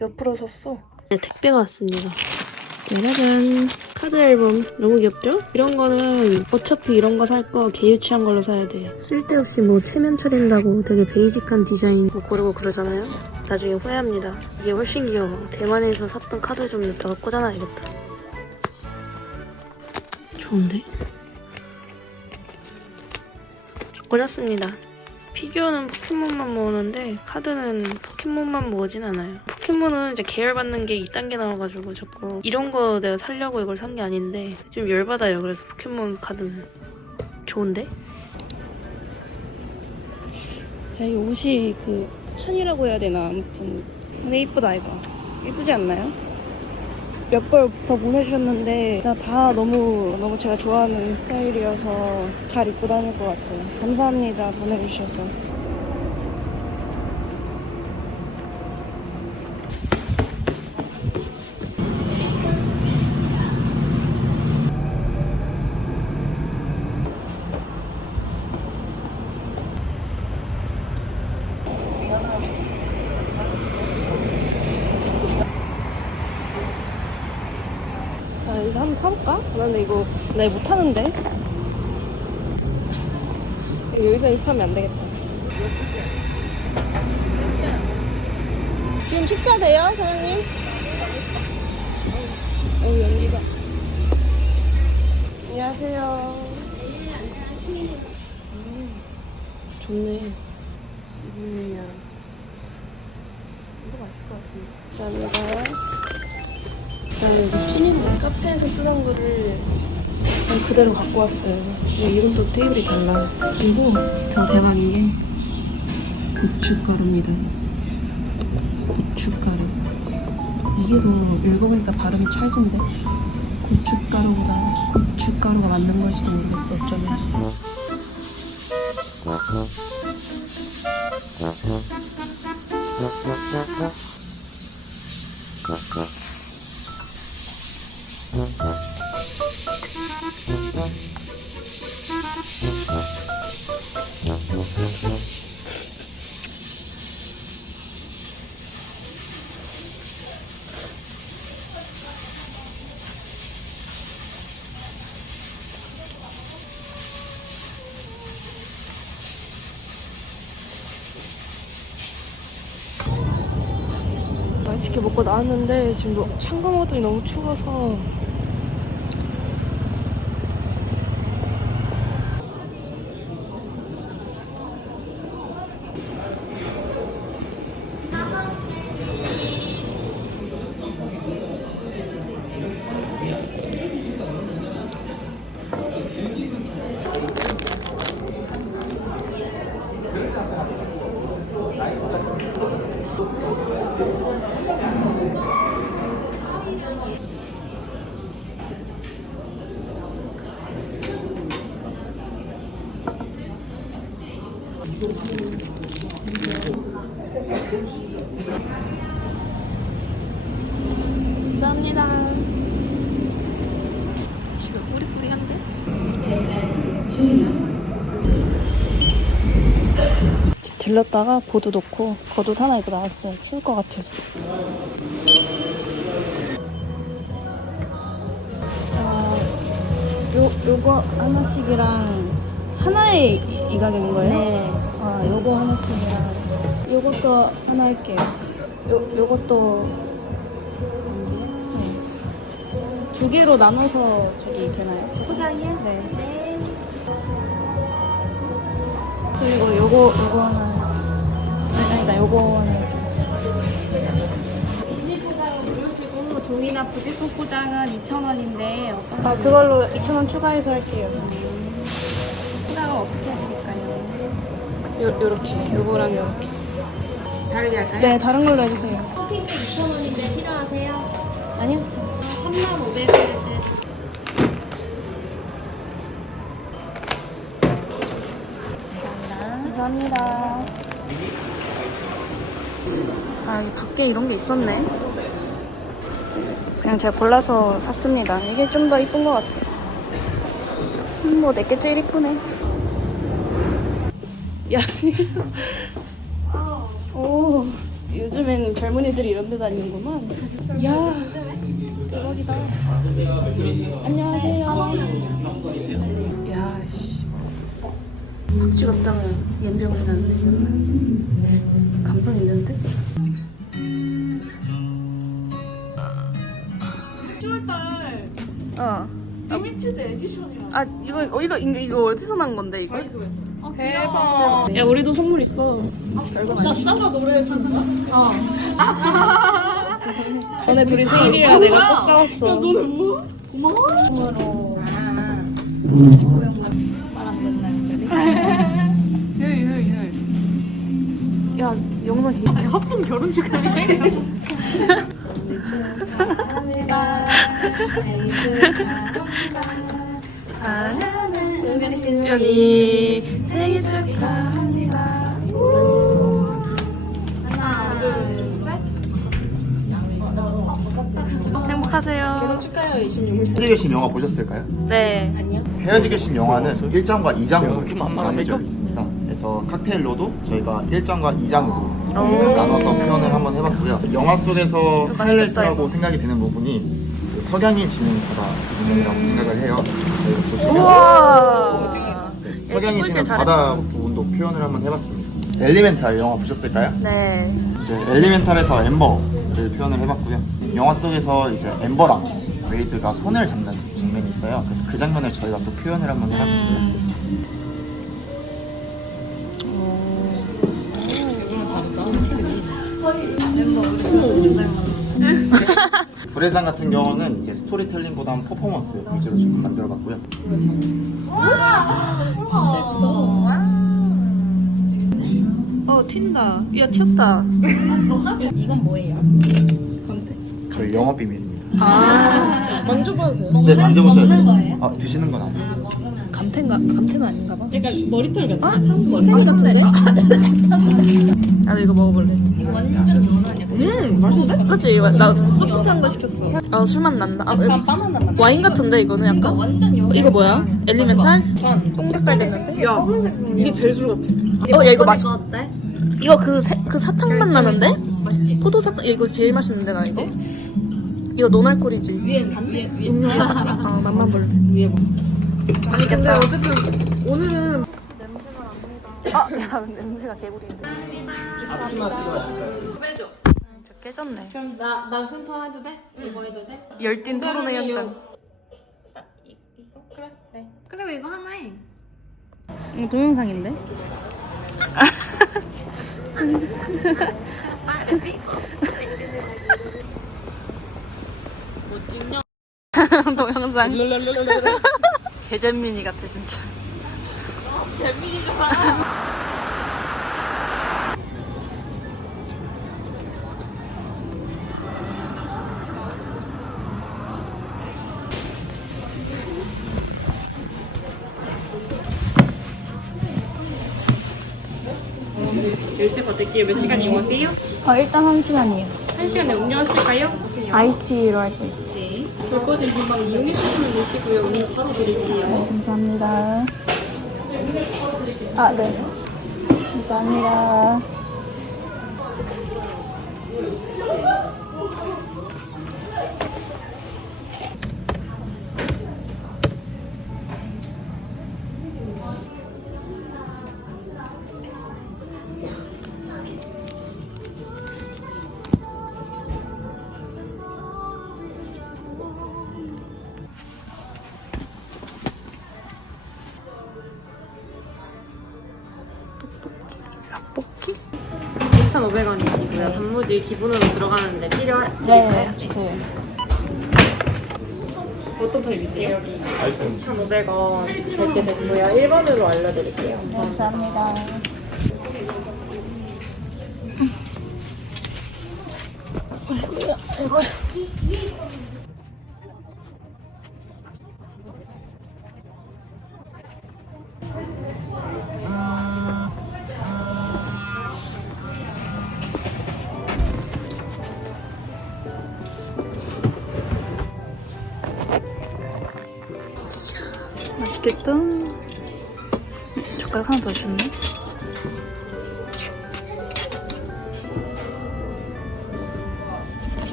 옆으로 섰어. 네, 택배가 왔습니다. 짜라잔. 카드 앨범 너무 귀엽죠? 이런 거는 어차피 이런 거 살 거 개유치한 걸로 사야 돼. 쓸데없이 뭐 체면 차린다고 되게 베이직한 디자인 뭐 고르고 그러잖아요? 나중에 후회합니다. 이게 훨씬 귀여워. 대만에서 샀던 카드 좀 여기다가 꽂아놔야겠다. 좋은데? 꽂았습니다. 피규어는 포켓몬만 모으는데 카드는 포켓몬만 모으진 않아요. 포켓몬은 이제 계열받는 게 2단계 나와가지고 자꾸 이런 거 내가 살려고 이걸 산 게 아닌데 좀 열받아요. 그래서 포켓몬 카드는 좋은데? 자, 이 옷이 그 천이라고 해야 되나 아무튼 근데 이쁘다 이거 이쁘지 않나요? 몇 벌 더 보내주셨는데 다, 다 너무 너무 제가 좋아하는 스타일이어서 잘 입고 다닐 것 같아요 감사합니다 보내주셔서 여기서 한번 타볼까? 나 근데 이거 나 이거 못하는데. 여기서 연습하면 안 되겠다. 지금 식사 돼요 사장님? 어 연기가. 안녕하세요. 음, 좋네. 음, 이거 맛있을 것 같은데. 감사합니다 나 여기 찐인데 카페에서 쓰던 거를 그냥 그대로 갖고 왔어요. 이름도 테이블이 달라. 그리고 더 대박인 게 고춧가루입니다. 고춧가루. 이게 더 읽어보니까 발음이 찰진데 고춧가루보다 고춧가루가 맞는 걸지도 모르겠어 어쩌면. 맛있게 먹고 나왔는데 지금 너- 창가 먹었더니 너무 추워서 감사합니다. 지금 뿌리뿌리한데? 집 들렀다가 보드 놓고 겉옷 하나 입고 나왔어요. 추울 것 같아서. 아, 요, 요거 하나씩이랑 하나에 이, 이 가격인 거예요? 네. 아, 요거 하나씩이랑 요것도 하나 할게요. 요, 요것도 네. 두 개로 나눠서 저기 되나요? 포장이요? 네. 네. 그리고 요거 요거 하나 아니, 아니다 요거 하나 무료시고 종이나 부직포 포장은 2,000원인데 어떤 아 그걸로 2,000원 추가해서 할게요 포장은 어떻게 해드릴까요? 요, 요렇게 요거랑 요렇게. 다르게 할까요? 네 다른 걸로 해주세요. 토핑도 2,000원인데 필요하세요? 아니요. 3,500원인데. 감사합니다. 아 이 밖에 이런 게 있었네. 그냥 제가 골라서 샀습니다. 이게 좀 더 이쁜 것 같아요. 음, 뭐 내게 제일 이쁘네 야 오, 요즘엔 젊은이들이 이런 데 다니는구만. 야 대박이다. 안녕하세요. 야, 씨. 박쥐 같다면 연병을 나는데 감성 있는데? 10월달 어 리미티드 에디션이야 아 이거 어, 이거 이거 이거 어디서 난 건데 이거? 대박. 야 우리도 선물 있어. 너네 둘이 생일이라 내가 또 싸웠어. 야 너네 으로 말안 듣는 야 영상 개. 아니 합동 결혼식 아니야? 사랑하는 은별이 씨 연이 축하합니다. 하나 둘 행복하세요. 헤어지기 결심 영화 보셨을까요? 네. 헤어지기 결심 영화는 1장과 2장으로 나눠져 있습니다. 그래서 칵테일로도 저희가 1장과 2장으로 나눠서 표현을 한번 해봤고요. 영화 속에서 하이라이트라고 생각이 되는 부분이 그 석양이 지는 바다 장면이라고 생각을 해요. 저희가 보시면 우와 네, 석양이 지는 바다 부분도 표현을 한번 해봤습니다. 엘리멘탈 영화 보셨을까요? 네 이제 엘리멘탈에서 엠버를 표현을 해봤고요. 영화 속에서 이제 엠버랑 웨이드가 손을 잡는 장면이 있어요. 그래서 그 장면을 저희가 또 표현을 한번 해봤습니다. 불의 장 같은 경우는 이제 스토리텔링보다는 퍼포먼스 위주로 좀 만들어봤고요. 어 튄다 야 튀었다 저희 영업 비밀입니다. 만져봐도 돼요? 네, 만져보셔야 먹는 돼요. 거예요? 어, 드시는 건 아니에요. 감태인가? 감태는 아닌가 봐 약간 머리털 같은. 아? 수세미 같은데? 나도 이거 먹어볼래 이거 완전 연하냐? 음 맛있는데? 그치 이거 나 소프트한 거 시켰어 아 술맛 난다 아, 이거 와인 같은데 이거는 약간? 완전 이거 뭐야? 엘리멘탈? 똥 색깔 됐는데? 야 이게 제일 술 같아. 어 야 이거 맛있 이거 어때? 이거 그, 세, 그 사탕 맛 나는데? 포도 사탕 이거 제일 맛있는데 나 이거? 이거 노날콜이지 위에 위에 위에 음료야 아 맛만 볼래 위에 뭐 아니 근데 어쨌든 오늘은 아, 야, 냄새가 개구리인데. 빼줘. 저 깨졌네. 그럼 나 남순터 해도 돼? 이거 해도 돼? 열띤 토론의 현장. 그래 이거 하나 해. 이거 동영상인데? 뭐 찍냐? 동영상. 개잼민이 같아 진짜. 열쇠 받을게요. 몇 시간 이용하세요? 어 일단 한 시간이에요. 한 시간에 음료 하실까요? 아이스티로 할 때. 네. 볼거진 금방 이용해 주시면 되시고요. 음료 바로 드릴게요. 감사합니다. 아 네. 감사합니다. 2,500원이시고요. 단무지 기본으로 들어가는데 필요할 네, 주세요. 어떤 타입이세요? 2,500원 결제됐고요. 1번으로 알려드릴게요. 감사합니다. 어쨌든 젓가락 하나 더 줬네.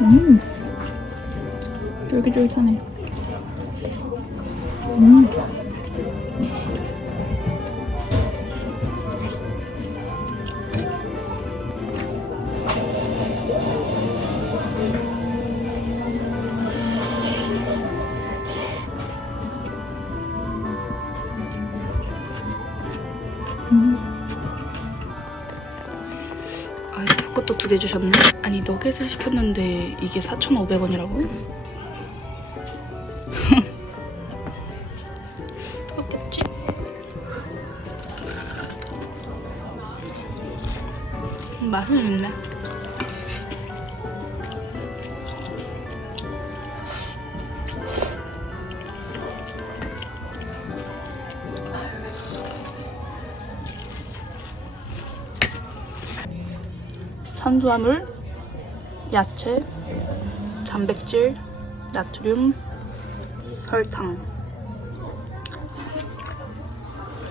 음, 쫄깃쫄깃하네. 음. 아, 그것도 두 개 주셨네? 아니, 너겟을 시켰는데 이게 4,500원이라고? 탄수화물, 야채, 단백질, 나트륨, 설탕.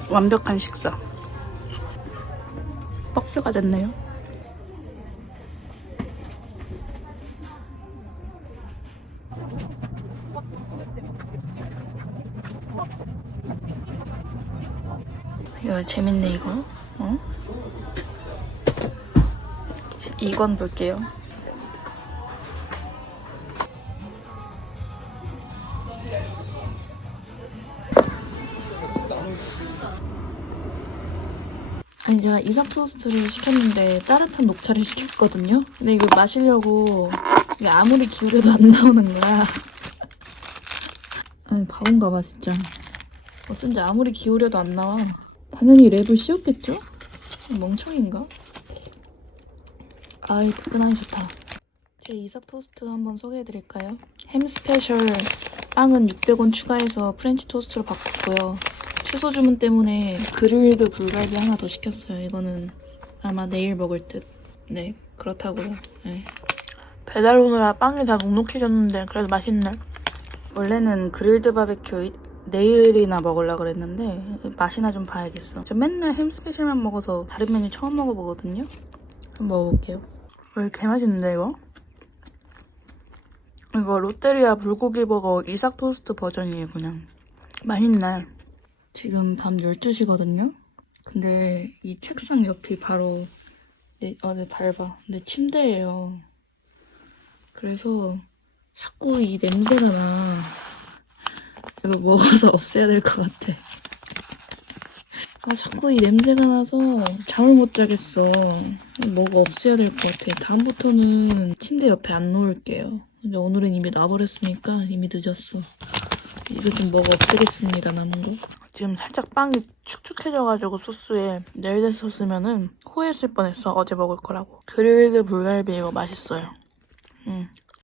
완벽한 식사. 뻑큐가 됐네요. 이거 재밌네 이거. 어? 2권 볼게요. 아니 제가 이삭 토스트를 시켰는데 따뜻한 녹차를 시켰거든요. 근데 이걸 마시려고 이게 아무리 기울여도 안 나오는 거야. 아니 바본가 봐 진짜. 어쩐지 아무리 기울여도 안 나와. 당연히 랩을 씌웠겠죠? 멍청인가? 아이 뜨끈하니 좋다. 제 이삭 토스트 한번 소개해드릴까요? 햄 스페셜 빵은 600원 추가해서 프렌치 토스트로 바꿨고요. 취소 주문 때문에 그릴드 불갈비 하나 더 시켰어요. 이거는 아마 내일 먹을 듯. 네, 그렇다고요. 네. 배달 오느라 빵이 다 눅눅해졌는데 그래도 맛있네. 원래는 그릴드 바베큐 이- 내일이나 먹으려고 그랬는데 맛이나 좀 봐야겠어. 저 맨날 햄 스페셜만 먹어서 다른 메뉴 처음 먹어보거든요. 한번 먹어볼게요. 왜 이렇게 맛있는데 이거? 이거 롯데리아 불고기 버거 이삭 토스트 버전이에요 그냥. 맛있네. 지금 밤 12시거든요? 근데 이 책상 옆이 바로 내, 아, 내 밟아. 내 침대예요. 그래서 자꾸 이 냄새가 나. 이거 먹어서 없애야 될 것 같아 아 자꾸 이 냄새가 나서 잠을 못 자겠어. 뭐가 없애야 될 것 같아. 다음부터는 침대 옆에 안 놓을게요. 근데 오늘은 이미 놔버렸으니까 이미 늦었어. 이거 좀 먹어 없애겠습니다 남은 거. 지금 살짝 빵이 축축해져가지고 소스에 내일 됐었으면은 후회했을 뻔했어. 어제 먹을 거라고. 그릴드 불갈비 이거 맛있어요. 응